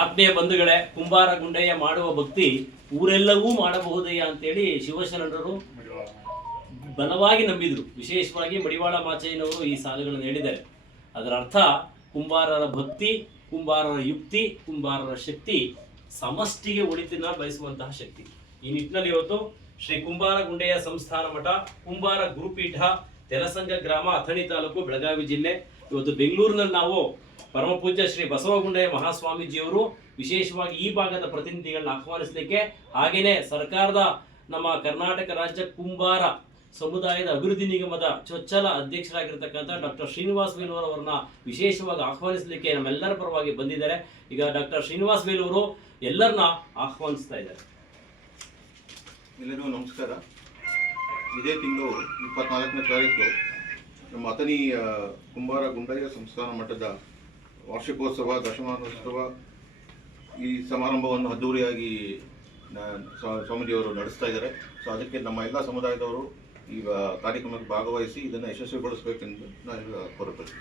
ಆತ್ಮೀಯ ಬಂಧುಗಳೇ, ಕುಂಬಾರ ಗುಂಡಯ್ಯ ಮಾಡುವ ಭಕ್ತಿ ಊರೆಲ್ಲವೂ ಮಾಡಬಹುದಯ್ಯ ಅಂತೇಳಿ ಶಿವಶರಣರು ಬಲವಾಗಿ ನಂಬಿದ್ರು. ವಿಶೇಷವಾಗಿ ಮಡಿವಾಳ ಮಾಚಯ್ಯನವರು ಈ ಸಾಲುಗಳನ್ನು ಹೇಳಿದ್ದಾರೆ. ಅದರ ಅರ್ಥ ಕುಂಬಾರರ ಭಕ್ತಿ, ಕುಂಬಾರರ ಯುಕ್ತಿ, ಕುಂಬಾರರ ಶಕ್ತಿ ಸಮಷ್ಟಿಗೆ ಒಳಿತನ್ನ ಬಯಸುವಂತಹ ಶಕ್ತಿ. ಈ ನಿಟ್ಟಿನಲ್ಲಿ ಇವತ್ತು ಶ್ರೀ ಕುಂಬಾರ ಗುಂಡಯ್ಯ ಸಂಸ್ಥಾನ ಮಠ, ಕುಂಬಾರ ಗುರುಪೀಠ, ತೆಲಸಂಗ ಗ್ರಾಮ, ಅಥಣಿ ತಾಲೂಕು, ಬೆಳಗಾವಿ ಜಿಲ್ಲೆ. ಇವತ್ತು ಬೆಂಗಳೂರಿನಲ್ಲಿ ನಾವು ಪರಮಪೂಜ್ಯ ಶ್ರೀ ಬಸವಗುಂಡಯ್ಯ ಮಹಾಸ್ವಾಮೀಜಿಯವರು ವಿಶೇಷವಾಗಿ ಈ ಭಾಗದ ಪ್ರತಿನಿಧಿಗಳನ್ನ ಆಹ್ವಾನಿಸಲಿಕ್ಕೆ, ಹಾಗೇನೆ ಸರ್ಕಾರದ ನಮ್ಮ ಕರ್ನಾಟಕ ರಾಜ್ಯ ಕುಂಬಾರ ಸಮುದಾಯದ ಅಭಿವೃದ್ಧಿ ನಿಗಮದ ಚೊಚ್ಚಲ ಅಧ್ಯಕ್ಷರಾಗಿರ್ತಕ್ಕಂಥ ಡಾಕ್ಟರ್ ಶ್ರೀನಿವಾಸ್ ವೇಲೂರ್ ಅವರನ್ನ ವಿಶೇಷವಾಗಿ ಆಹ್ವಾನಿಸಲಿಕ್ಕೆ ನಮ್ಮೆಲ್ಲರ ಪರವಾಗಿ ಬಂದಿದ್ದಾರೆ. ಈಗ ಡಾಕ್ಟರ್ ಶ್ರೀನಿವಾಸ್ ವೇಲೂರು ಎಲ್ಲರನ್ನ ಆಹ್ವಾನಿಸ್ತಾ ಇದ್ದಾರೆ. ಎಲ್ಲರಿಗೂ ನಮಸ್ಕಾರ. ಇದೇ ತಿಂಗಳು 24ನೇ ತಾರೀಕು ನಮ್ಮ ಅಥಣಿ ಕುಂಬಾರ ಗುಂಡಯ್ಯ ಸಂಸ್ಥಾನ ಮಠದ ವಾರ್ಷಿಕೋತ್ಸವ, ದಶಮಾನೋತ್ಸವ, ಈ ಸಮಾರಂಭವನ್ನು ಅದ್ದೂರಿಯಾಗಿ ಸ್ವಾಮೀಜಿಯವರು ನಡೆಸ್ತಾ ಇದ್ದಾರೆ. ಸೊ ಅದಕ್ಕೆ ನಮ್ಮ ಎಲ್ಲ ಸಮುದಾಯದವರು ಈಗ ಕಾರ್ಯಕ್ರಮಕ್ಕೆ ಭಾಗವಹಿಸಿ ಇದನ್ನು ಯಶಸ್ವಿಗೊಳಿಸಬೇಕೆಂದು ನಾನು ಕೋರುತ್ತೇನೆ.